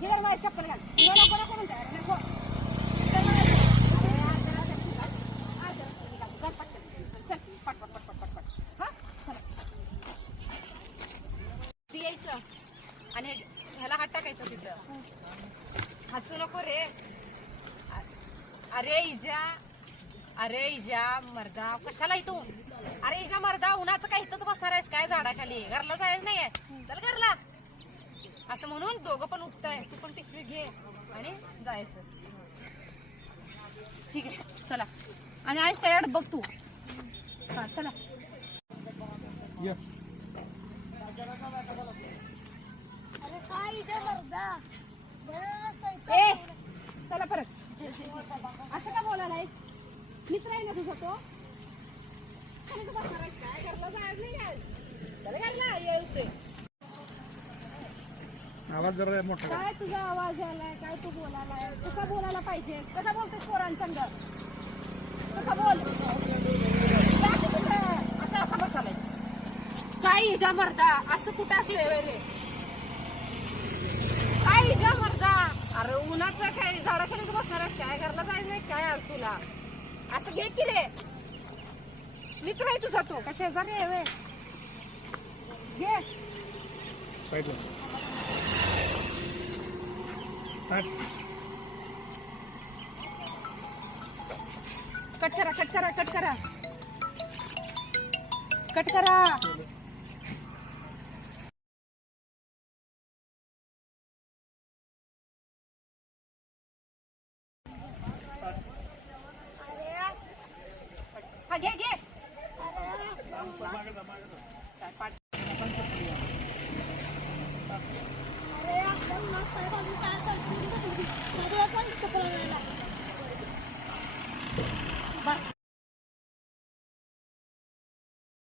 गिर बाहेर चप्पल घाल नको नको म्हणते अरे नको यायचं आणि ह्याला हात टाकायचं तिथं. हसू नको रे. अरे इजा मर्दा कशाला येतो. अरे इजा मर्दा उन्हाचं काय इथंच बसणार आहेस काय झाडाखाली. घरला जायचं नाहीये. चल घरला असं म्हणून दोघं पण उठताय. तू पण पिशवी घे आणि जायचं. ठीक आहे चला. आणि आज तयार बघ तू. हा चला. अरे काय इथे मर्दा ए चला परत. असं का बोलायला आहेस. मित्र आहे ना तुझा तो. बसणार आहेस काय. घरला जायचं नाही काय. चला घरला येतोय. आवाज जरा मोठा काय तुझा आवाज आलाय. काय तू बोलायलाय. कसा बोलायला पाहिजे. कसा बोलतोस पोरांसंग. कसा बोल. असं असा बसालाय काय इजा मर्दा. असं कुठं असले रे काय इजा मर्दा. अरे उन्हाचं काय झाडाखालीच बसणार आहेस काय. घरला जायचं नाही काय आज तुला. असं घे की रे. मित्र आहे तुझा तो का शेजारी आहे वे. घे कट करा कट करा कट करा कट करा.